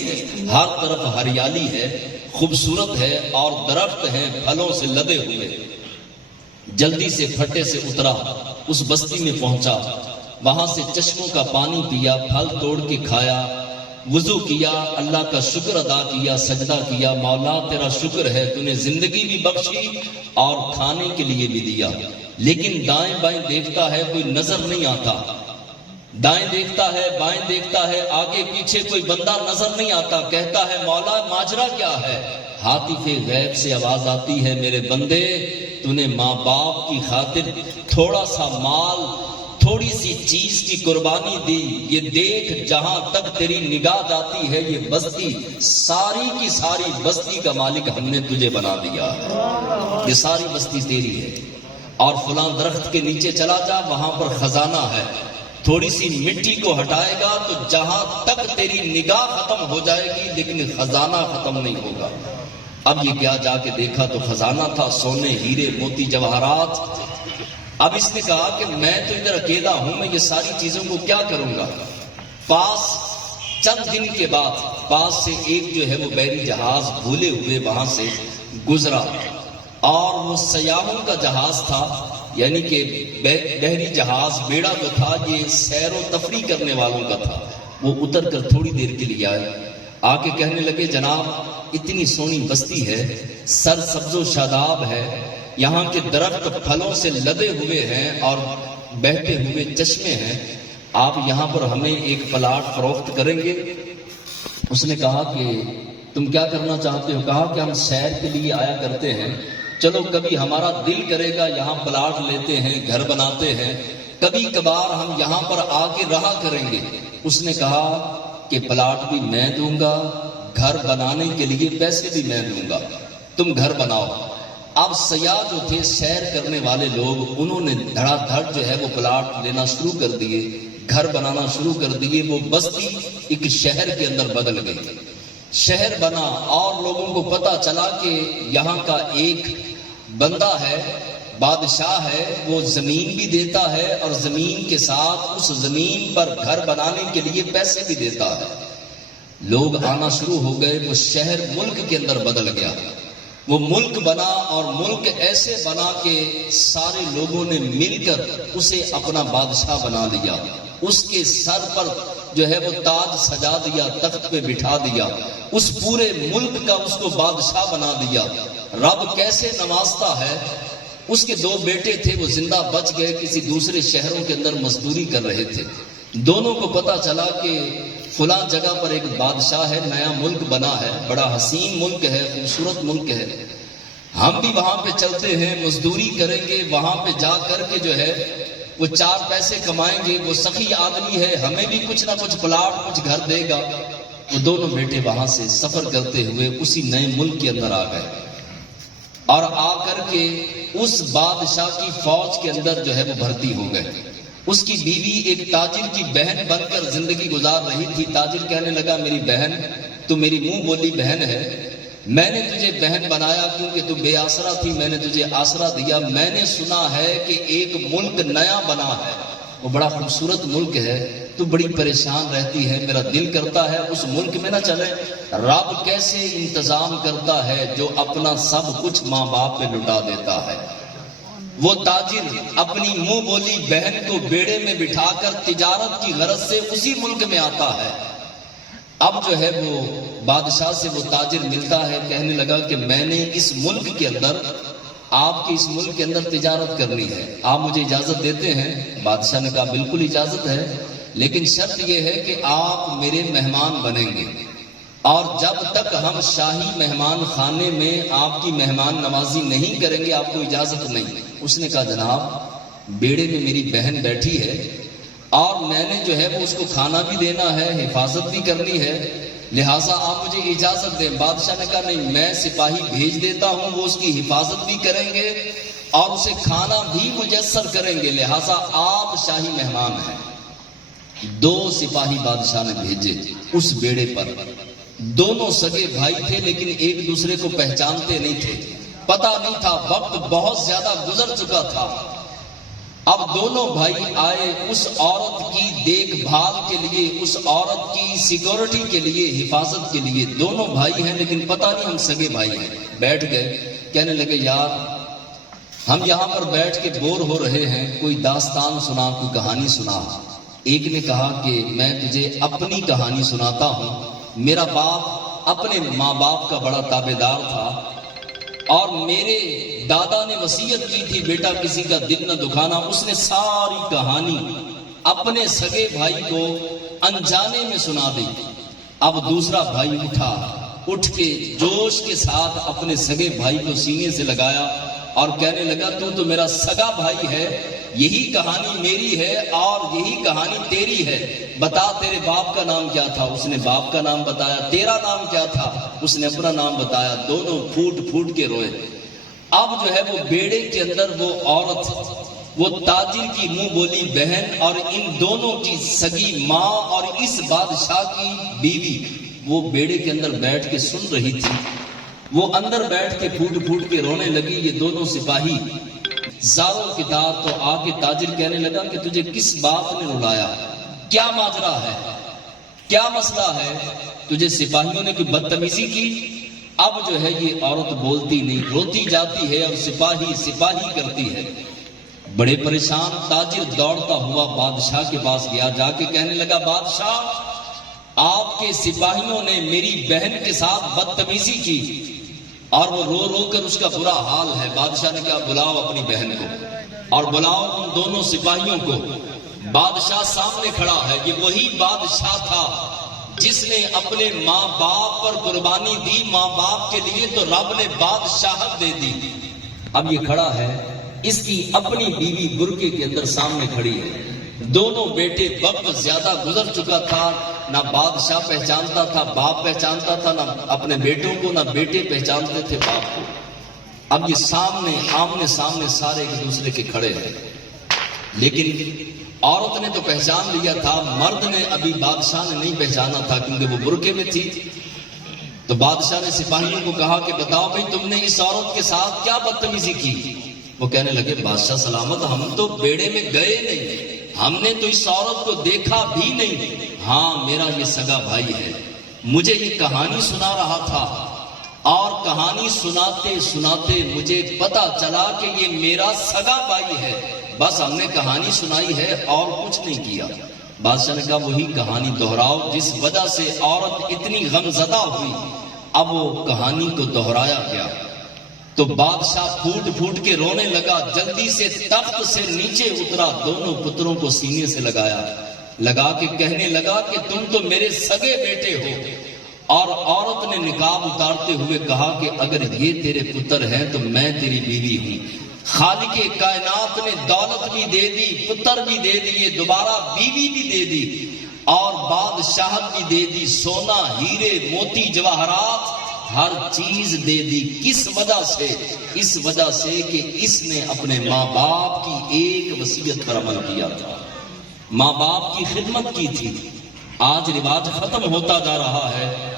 ہے، ہر طرف ہریالی ہے، خوبصورت ہے اور درخت ہیں پھلوں سے لدے ہوئے۔ جلدی سے پھٹے سے اترا، اس بستی میں پہنچا، وہاں سے چشموں کا پانی پیا، پھل توڑ کے کھایا، وضو کیا، اللہ کا شکر ادا کیا، سجدہ کیا، مولا تیرا شکر ہے تو نے زندگی بھی بخشی اور کھانے کے لیے بھی دیا۔ لیکن دائیں بائیں دیکھتا ہے، کوئی نظر نہیں آتا، دائیں دیکھتا ہے، بائیں دیکھتا ہے، آگے پیچھے کوئی بندہ نظر نہیں آتا۔ کہتا ہے مولا ماجرا کیا ہے؟ ہاتف غیب سے آواز آتی ہے، میرے بندے تو نے ماں باپ کی خاطر تھوڑا سا مال، تھوڑی سی چیز کی قربانی دی، یہ دیکھ جہاں تک تیری نگاہ جاتی ہے یہ بستی، ساری کی ساری بستی کا مالک ہم نے تجھے بنا دیا ہے، یہ ساری بستی تیری ہے، اور فلاں درخت کے نیچے چلا جا، وہاں پر خزانہ ہے، تھوڑی سی مٹی کو ہٹائے گا تو جہاں تک تیری نگاہ ختم ہو جائے گی لیکن خزانہ ختم نہیں ہوگا۔ اب یہ کیا جا کے دیکھا تو خزانہ تھا، سونے، ہیرے، موتی، جواہرات۔ اب اس نے کہا کہ میں تو ادھر اکیلا ہوں، میں یہ ساری چیزوں کو کیا کروں گا؟ پاس چند دن کے بعد پاس سے ایک جو ہے وہ بحری جہاز بھولے ہوئے وہاں سے گزرا، اور وہ سیاحوں کا جہاز تھا، یعنی کہ بحری جہاز بیڑا جو تھا یہ سیر و تفریح کرنے والوں کا تھا۔ وہ اتر کر تھوڑی دیر کے لیے آئے، آ کے کہنے لگے جناب اتنی سونی بستی ہے، سر سبز و شاداب ہے، یہاں کے درخت پھلوں سے لدے ہوئے ہیں اور بہتے ہوئے چشمے ہیں، آپ یہاں پر ہمیں ایک پلاٹ فروخت کریں گے؟ اس نے کہا کہ تم کیا کرنا چاہتے ہو؟ کہا کہ ہم سیر کے لیے آیا کرتے ہیں، چلو کبھی ہمارا دل کرے گا یہاں پلاٹ لیتے ہیں، گھر بناتے ہیں، کبھی کبھار ہم یہاں پر آ کے رہا کریں گے۔ اس نے کہا کہ پلاٹ بھی میں دوں گا، گھر بنانے کے لیے پیسے بھی میں دوں گا، تم گھر بناؤ۔ اب سیاح جو تھے، سیر کرنے والے لوگ، انہوں نے دھڑا دھڑ جو ہے وہ پلاٹ لینا شروع کر دیے، گھر بنانا شروع کر دیے۔ وہ بستی ایک شہر کے اندر بدل گئی، شہر بنا اور لوگوں کو پتا چلا کہ یہاں کا ایک بندہ ہے، بادشاہ ہے، وہ زمین بھی دیتا ہے اور زمین کے ساتھ اس زمین پر گھر بنانے کے لیے پیسے بھی دیتا ہے۔ لوگ آنا شروع ہو گئے، وہ شہر ملک کے اندر بدل گیا، وہ ملک بنا، اور ملک ایسے بنا کہ سارے لوگوں نے مل کر اسے اپنا بادشاہ بنا لیا، اس کے سر پر جو ہے وہ تاج سجا دیا، تخت پہ بٹھا دیا، اس پورے ملک کا اس کو بادشاہ بنا دیا۔ رب کیسے نوازتا ہے، اس کے دو بیٹے تھے، وہ زندہ بچ گئے، کسی دوسرے شہروں کے اندر مزدوری کر رہے تھے۔ دونوں کو پتا چلا کہ فلاں جگہ پر ایک بادشاہ ہے، نیا ملک بنا ہے، بڑا حسین ملک ہے، خوبصورت ملک ہے، ہم بھی وہاں پہ چلتے ہیں، مزدوری کریں گے، وہاں پہ جا کر کے جو ہے وہ چار پیسے کمائیں گے، وہ سخی آدمی ہے، ہمیں بھی کچھ نہ کچھ پلاٹ، کچھ گھر دے گا۔ وہ دونوں بیٹے وہاں سے سفر کرتے ہوئے اسی نئے ملک کے اندر آ گئے، اور آ کر کے اس بادشاہ کی فوج کے اندر جو ہے وہ بھرتی ہو گئے۔ اس کی بیوی ایک تاجر کی بہن بن کر زندگی گزار رہی تھی۔ تاجر کہنے لگا میری بہن تو میری منہ بولی بہن ہے، میں نے تجھے بہن بنایا کیونکہ تو بے آسرا تھی، میں نے تجھے آسرا دیا۔ میں نے سنا ہے کہ ایک ملک نیا بنا ہے، وہ بڑا خوبصورت ملک ہے، تو بڑی پریشان رہتی ہے، میرا دل کرتا ہے اس ملک میں نہ چلے۔ رب کیسے انتظام کرتا ہے جو اپنا سب کچھ ماں باپ پہ لٹا دیتا ہے۔ وہ تاجر اپنی منہ بولی بہن کو بیڑے میں بٹھا کر تجارت کی غرض سے اسی ملک میں آتا ہے۔ اب جو ہے وہ بادشاہ سے وہ تاجر ملتا ہے، کہنے لگا کہ میں نے اس ملک کے اندر، آپ کے اس ملک کے اندر تجارت کرنی ہے، آپ مجھے اجازت دیتے ہیں؟ بادشاہ نے کہا بالکل اجازت ہے، لیکن شرط یہ ہے کہ آپ میرے مہمان بنیں گے، اور جب تک ہم شاہی مہمان خانے میں آپ کی مہمان نوازی نہیں کریں گے آپ کو اجازت نہیں۔ اس نے کہا جناب بیڑے میں میری بہن بیٹھی ہے اور میں نے جو ہے وہ اس کو کھانا بھی دینا ہے، حفاظت بھی کرنی ہے، لہٰذا آپ مجھے اجازت دیں۔ بادشاہ نے کہا نہیں، میں سپاہی بھیج دیتا ہوں، وہ اس کی حفاظت بھی کریں گے اور اسے کھانا بھی میسر کریں گے، لہٰذا آپ شاہی مہمان ہیں۔ دو سپاہی بادشاہ نے بھیجے اس بیڑے پر، دونوں سگے بھائی تھے لیکن ایک دوسرے کو پہچانتے نہیں تھے، پتہ نہیں تھا، وقت بہت زیادہ گزر چکا تھا۔ اب دونوں بھائی آئے اس عورت کی دیکھ بھال کے لیے، اس عورت کی سیکورٹی کے لیے، حفاظت کے لیے. دونوں بھائی ہیں لیکن پتہ نہیں ہم سگے بھائی ہیں. بیٹھ گئے، کہنے لگے یار ہم یہاں پر بیٹھ کے بور ہو رہے ہیں، کوئی داستان سنا، کوئی کہانی سنا. ایک نے کہا کہ میں تجھے اپنی کہانی سناتا ہوں. میرا باپ اپنے ماں باپ کا بڑا تابعدار تھا اور میرے دادا نے وصیت کی تھی بیٹا کسی کا دل نہ دکھانا. اس نے ساری کہانی اپنے سگے بھائی کو انجانے میں سنا دی. اب دوسرا بھائی اٹھ کے جوش کے ساتھ اپنے سگے بھائی کو سینے سے لگایا اور کہنے لگا تو میرا سگا بھائی ہے، یہی کہانی میری ہے اور یہی کہانی تیری ہے. بتا تیرے باپ کا نام کیا تھا؟ اس نے باپ کا نام بتایا. تیرا نام کیا تھا؟ اس نے اپنا نام بتایا. دونوں پھوٹ پھوٹ کے روئے. اب جو ہے وہ بیڑے کے اندر وہ عورت، وہ تاجر کی منہ بولی بہن اور ان دونوں کی سگی ماں اور اس بادشاہ کی بیوی وہ بیڑے کے اندر بیٹھ کے سن رہی تھی. وہ اندر بیٹھ کے پھوٹ پھوٹ کے رونے لگی. یہ دونوں سپاہی زاروں کی دار. تو آ کے تاجر کہنے لگا کہ تجھے کس بات نے رلایا؟ کیا ماجرا ہے؟ کیا مسئلہ ہے؟ تجھے سپاہیوں نے کوئی بدتمیزی کی؟ اب جو ہے یہ عورت بولتی نہیں، روتی جاتی ہے اور سپاہی کرتی ہے. بڑے پریشان تاجر دوڑتا ہوا بادشاہ کے پاس گیا. جا کے کہنے لگا بادشاہ آپ کے سپاہیوں نے میری بہن کے ساتھ بدتمیزی کی اور وہ رو رو کر اس کا برا حال ہے. بادشاہ نے کہا بلاؤ اپنی بہن کو اور بلاؤ ان دونوں سپاہیوں کو. بادشاہ سامنے کھڑا ہے. یہ وہی بادشاہ تھا جس نے اپنے ماں باپ پر قربانی دی. ماں باپ کے لیے تو رب نے بادشاہت دے دی. اب یہ کھڑا ہے، اس کی اپنی بیوی برقعے کے اندر سامنے کھڑی ہے. دونوں بیٹے، وقت زیادہ گزر چکا تھا، نہ بادشاہ پہچانتا تھا باپ پہچانتا تھا، نہ اپنے بیٹوں کو، نہ بیٹے پہچانتے تھے باپ کو. اب یہ آمنے سامنے سارے ایک دوسرے کے کھڑے ہیں. لیکن عورت نے تو پہچان لیا تھا، مرد نے ابھی بادشاہ نے نہیں پہچانا تھا کیونکہ وہ برقعے میں تھی. تو بادشاہ نے سپاہیوں کو کہا کہ بتاؤ بھائی تم نے اس عورت کے ساتھ کیا بدتمیزی کی؟ وہ کہنے لگے بادشاہ سلامت ہم تو بیڑے میں گئے نہیں، ہم نے تو اس عورت کو دیکھا بھی نہیں. ہاں میرا یہ سگا بھائی ہے، مجھے یہ کہانی سنا رہا تھا اور کہانی سناتے سناتے مجھے پتا چلا کہ یہ میرا سگا بھائی ہے. بس ہم نے کہانی سنائی ہے اور کچھ نہیں کیا. بادشاہ نے کہا وہی کہانی دہراؤ جس وجہ سے عورت اتنی غمزدہ ہوئی. اب وہ کہانی کو دہرایا گیا تو بادشاہ پھوٹ پھوٹ کے رونے لگا. جلدی سے تخت سے نیچے اترا، دونوں پتروں کو سینے سے لگا کے کہنے لگا کہ تم تو میرے سگے بیٹے ہو. اور عورت نے نقاب اتارتے ہوئے کہا کہ اگر یہ تیرے پتر ہیں تو میں تیری بیوی ہوں. خالق کائنات نے دولت بھی دے دی، پتر بھی دے دیے، دوبارہ بیوی بھی دے دی اور بادشاہت بھی دے دی، سونا ہیرے موتی جواہرات ہر چیز دے دی. کس وجہ سے؟ اس وجہ سے کہ اس نے اپنے ماں باپ کی ایک وصیت پر عمل کیا تھا، ماں باپ کی خدمت کی تھی. آج رواج ختم ہوتا جا رہا ہے.